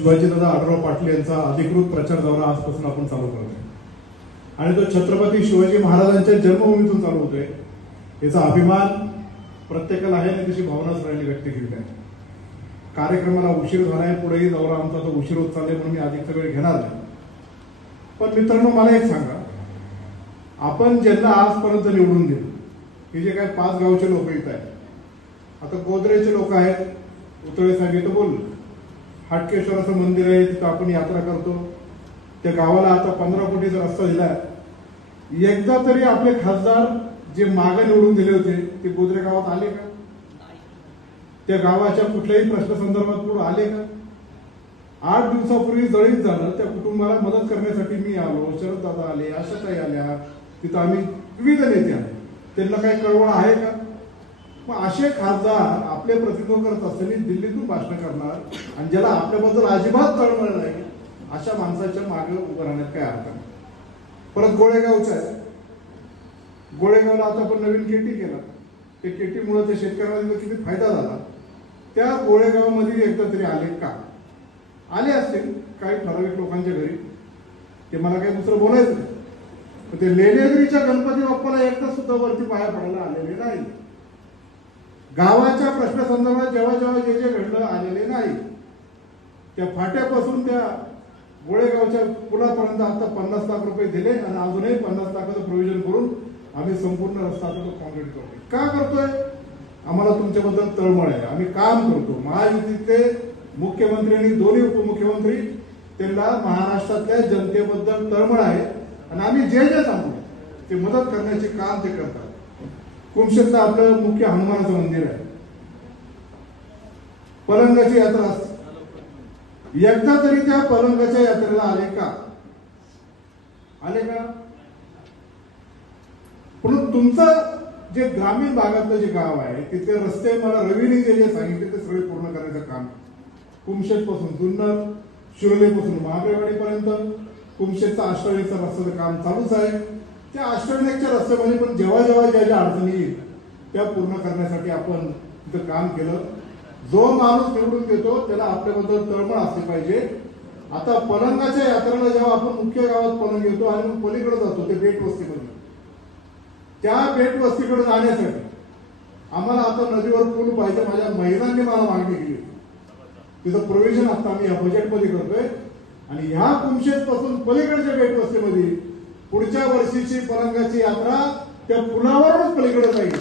शिवाजीदादा आढळराव पाटील यांचा अधिकृत प्रचार दौरा आजपासून आपण चालू करतोय. आणि तो छत्रपती शिवाजी महाराजांच्या जन्मभूमीतून चालू होतोय. याचा अभिमान प्रत्येकाला आहे आणि तशी भावना सगळ्यांनी व्यक्त केली आहे. कार्यक्रमाला उशीर झालाय पुढेही दौरा आमचा तो उशीर होत चालले म्हणून मी अधिकचा वेळ घेणार नाही. पण मित्रांनो मला एक सांगा. आपण ज्यांना आजपर्यंत निवडून दिलं हे जे काय पाच गावचे लोक येत आहेत आता गोदरेचे लोक आहेत उतळे सांगितलं बोललो. हाटकेश्वराचं मंदिर आहे तिथं आपण यात्रा करतो. त्या गावाला आता पंधरा कोटीचा रस्ता दिलाय एकदा तरी आपले खासदार जे मागं निवडून दिले होते ते गोदरे गावात आले का? त्या गावाच्या कुठल्याही प्रश्नसंदर्भात पुढे आले का? आठ दिवसापूर्वी जळीत झालं त्या कुटुंबाला मदत करण्यासाठी मी आलो. शरद दादा आले आशाताई आल्या. तिथं आम्ही विविध नेते आले त्यांना काही कळवळ आहे का? मग असे खासदार आपले प्रतिनिधित्व करत असताना दिल्लीतून भाषण करणार आणि ज्याला आपल्याबद्दल अजिबात तळमळ नाही. अशा माणसाच्या मागे उभं राहण्यात काय अर्थ नाही. परत गोळेगावचं आहे. गोळेगावला आता आपण नवीन केटी केला. ते केटीमुळे त्या शेतकऱ्यांना किती फायदा झाला. त्या गोळेगावमध्ये एकदा तरी आले का? आले असतील काही ठराविक लोकांच्या घरी. ते मला काही दुसरं बोलायचं नाही. पण ते लेण्याद्रीच्या गणपती बाप्पाला एकदा सुद्धा वरती पाया पडायला आलेले नाही गावाच्या प्रश्नासंदर्भात जेव्हा जेव्हा जे जे घडलं आलेले नाही त्या फाट्यापासून त्या गोळेगावच्या पुलापर्यंत आता पन्नास लाख रुपये दिले आणि अजूनही पन्नास लाखाचं प्रोव्हिजन करून आम्ही संपूर्ण रस्ता आता कॉन्क्रीट करतोय का करतोय? आम्हाला तुमच्याबद्दल तळमळ आहे. आम्ही काम करतो. महायुतीचे मुख्यमंत्री आणि दोन्ही उपमुख्यमंत्री त्यांना महाराष्ट्रातल्या जनतेबद्दल तळमळ आहे. आणि आम्ही जे जे सांगू ते मदत करण्याचे काम ते करतात. कुमशेतचं आपलं मुख्य हनुमानाचं मंदिर आहे. पलंगाची यात्रा असते. एकदा तरी त्या पलंगाच्या यात्रेला आले का? आले का? म्हणून तुमचं जे ग्रामीण भागातलं जे गाव आहे तिथे रस्ते मला रवीने जे जे सांगितले ते सगळे पूर्ण करायचं काम कुमशेत पासून जुन्नर शिरोलेपासून महाबळेवाडीपर्यंत कुमशेतचा अष्टविकचा रस्त्याचं काम चालूच आहे. त्या अष्टविनायकच्या रस्त्यामध्ये पण जेव्हा जेव्हा ज्या ज्या अडचणी येईल त्या पूर्ण करण्यासाठी आपण तिथं काम केलं. जो माणूस निवडून देतो त्याला आपल्याबद्दल तळमळ असली पाहिजे. आता पलंगाच्या यात्रेला जेव्हा आपण मुख्य गावात पलंग येतो आणि मग पलीकडे जातो ते बेट वस्तीमध्ये. त्या बेट वस्तीकडे जाण्यासाठी आम्हाला आता नदीवर पूल पाहिजे माझ्या महिलांनी मला मागणी केली तिथं प्रोव्हिजन आता आम्ही या बजेटमध्ये करतोय. आणि ह्या कुमशेत पासून पलीकडच्या बेट वस्तीमध्ये पुढच्या वर्षीची पलंगाची यात्रा त्या पुलावरच पलीकडे जाईल.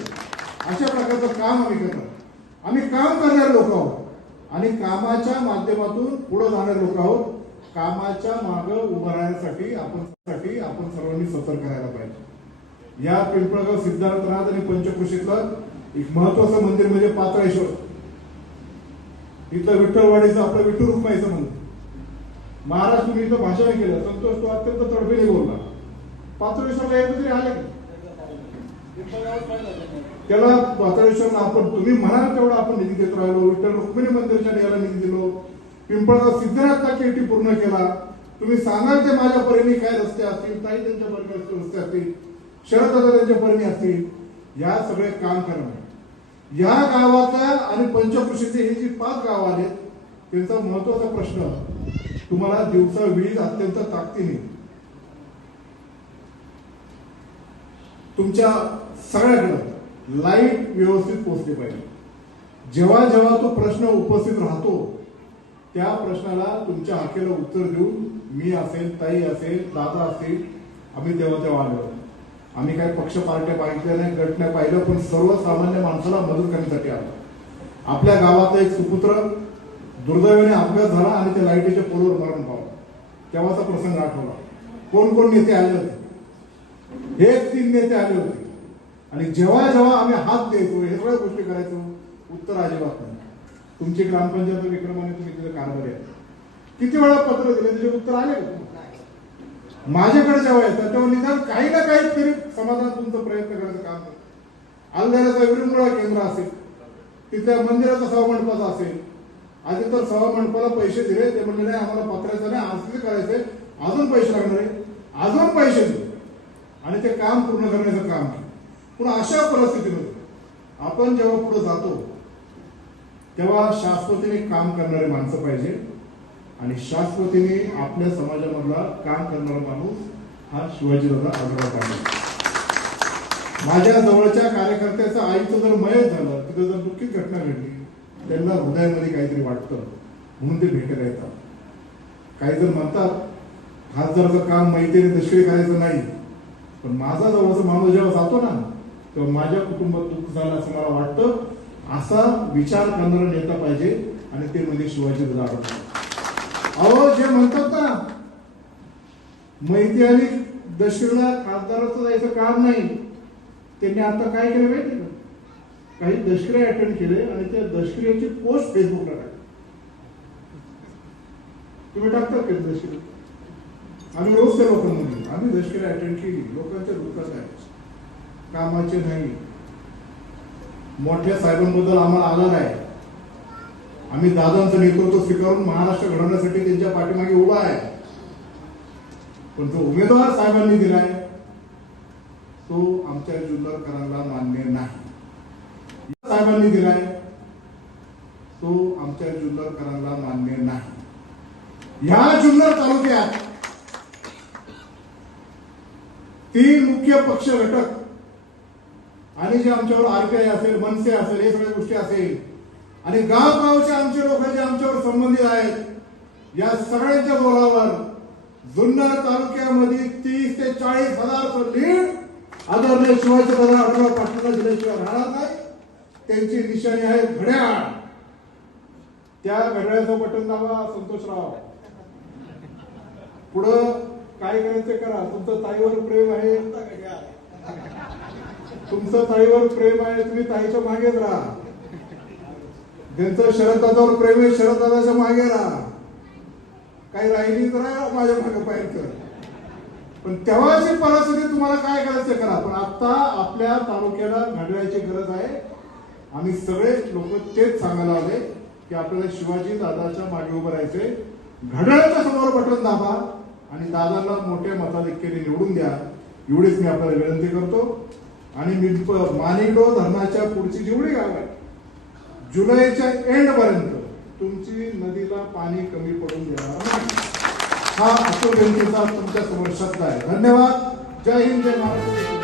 अशा प्रकारचं काम आम्ही करणार आम्ही काम करणारे लोक आहोत. आणि कामाच्या माध्यमातून पुढे जाणारे लोक आहोत. कामाच्या मागे उभं राहण्यासाठी आपण साठी आपण सर्वांनी सतर्क करायला पाहिजे. या पिंपळगाव सिद्धार्थनाथ आणि पंचकृषीतलं एक महत्वाचं मंदिर म्हणजे पात्राळेश्वर इथलं विठ्ठलवाडीचं आपलं विठ्ठल रुक्माईचं मंदिर. महाराज तुम्ही इथं भाषण केलं संतोष तो अत्यंत तडफेने बोलला. पात्राळेश्वरला एकदा तरी आले त्याला पाताळेश्वरला आपण तुम्ही म्हणाल तेवढा आपण निधी देत राहिलो. विठ्ठल रुक्मिणी मंदिरच्या याला निधी दिलो. पिंपळगाव सिद्धनाथला केटी पूर्ण केला. तुम्ही सांगाल ते माझ्या परीने काय रस्ते असतील? ताई त्यांच्या परीने रस्ते असतील. शरद दादा त्यांच्या परीने असतील. या सगळे काम करणं या गावाचा आणि पंचकृषीचे हे जी पाच गाव आहेत त्यांचा महत्त्वाचा प्रश्न तुम्हाला दिवसा वीज अत्यंत ताकदीने तुमच्या सगळ्याकडं लाइट व्यवस्थित पोहोचली पाहिजे. जेव्हा जेव्हा तो प्रश्न उपस्थित राहतो त्या प्रश्नाला तुमच्या हाकेला उत्तर देऊन मी असेल ताई असेल दादा असेल आम्ही तेव्हा तेव्हा आलो आम्ही काही पक्ष पार्ट्या पाहिल्या नाही गट नाही पाहिलं पण सर्वसामान्य माणसाला मदत करण्यासाठी आलो. आपल्या गावातला एक सुपुत्र दुर्दैवाने अपघात झाला आणि त्या लाईटीच्या पोलवर मरण पावलं. तेव्हाचा प्रसंग आठवला. कोण कोण नेते आले होते? हे तीन नेते आले होते. आणि जेव्हा जेव्हा आम्ही हात द्यायचो हे सगळ्या गोष्टी करायचो उत्तर अजिबात नाही. तुमची ग्रामपंचायत विक्रमाने तुम्ही तिथे कारभारी आहे किती वेळा पत्र दिले त्याचे उत्तर आले माझ्याकडे जेव्हा येतात तेव्हा निदान काही ना काही तरी समाधान तुमचं प्रयत्न करायचं काम करतो. अलगऱ्याचा विरंगुळा केंद्र असेल तिथल्या मंदिराचा सभामंडपाचा असेल आधी तर सभामंडपाला पैसे दिले ते म्हणले नाही आम्हाला पत्रायचं नाही आज करायचंय? अजून पैसे लागणार आहे. अजून पैसे दिले आणि ते काम पूर्ण करण्याचं काम केलं पण अशा परिस्थितीमध्ये आपण जेव्हा पुढे जातो तेव्हा शाश्वतीने काम करणारे माणसं पाहिजे आणि शाश्वतीने आपल्या समाजामधला काम करणारा माणूस हा शिवाजीदादा आग्रह पाहिजे. माझ्या जवळच्या कार्यकर्त्याचं आईचं जर मयत झालं तिथं जर दुःखीत घटना घडली त्यांना हृदयामध्ये काहीतरी वाटतं म्हणून ते भेटायला येतात. काही जर म्हणतात खासदारचं काम मैत्रिणी दशकरी करायचं नाही पण माझा जवळचा माणूस जेव्हा जातो ना तेव्हा माझ्या कुटुंबात दुःख झालं असं मला वाटतं. असा विचार करणारा नेता पाहिजे आणि ते म्हणजे शिवाजी दादा अहो जे म्हणतात ना मैत्री आणि दशरीला खासदाराचं जायचं काम नाही. त्यांनी आता काय केलं माहिती का? काही दशकरी अटेंड केले आणि त्या दशकरीची पोस्ट फेसबुकला टाकली. तुम्ही टाकतात का दशकरी? आम्ही रोज त्या लोकांमध्ये. आम्ही लष्करी अटेंड केली लोकांच्या दुःखात आहे. कामाचे नाही. मोठ्या साहेबांबद्दल आम्हाला आला आहे आम्ही दादांचं नेतृत्व स्वीकारून महाराष्ट्र घडवण्यासाठी त्यांच्या पाठीमागे उभा आहे. पण जो उमेदवार साहेबांनी दिलाय तो आमच्या जुल्लरकरांना मान्य नाही. साहेबांनी दिलाय तो आमच्या जुल्लरकरांना मान्य नाही. ह्या जुन्नर तालुक्यात तीन मुख्य पक्ष घटक. आणि जे आमच्यावर आरपीआय असेल मनसे असेल हे सगळ्या गोष्टी असेल. आणि गाव गावचे आमचे लोक जे आमच्यावर संबंधित आहेत या सगळ्यांच्या बोलावर जुन्नर तालुक्यामध्ये तीस ते चाळीस हजारचं लीड आदरणीय शिवाजी दादा आढळराव पाठवला दिल्याशिवाय राहणार नाही. त्यांची निशाणी आहे घड्याळ. त्या घड्याळाचं बटन दाबा संतोषराव. पुढं काय करायचं करा. तुमचं ताईवर प्रेम आहे. तुमचं ताईवर प्रेम आहे. तुम्ही ताईच्या मागेच राहा. ज्यांचं शरददादावर प्रेम आहे शरददादाच्या मागे राहा. काही राहिली तर माझ्या मागे पाहिजे पण तेव्हाची परिस्थिती तुम्हाला काय करायचं करा. पण आता आपल्या तालुक्याला घडवायची गरज आहे. आम्ही सगळे लोक तेच सांगायला आले की आपल्याला शिवाजी दादाच्या मागे उभं राहायचंय. घड्याळाच्या समोर बटन दाबा. आणि दादाला मोठ्या मताधिक्याने निवडून द्या. एवढीच मी आपल्याला विनंती करतो. आणि मी प- धरणाच्या पुढची जेवढी गाव आहे जुलैच्या एंड पर्यंत तुमची नदीला पाणी कमी पडून देणार नाही. हा अतुल बँकेचा तुमच्यासमोर शब्द आहे. धन्यवाद. जय हिंद जय महाराष्ट्र.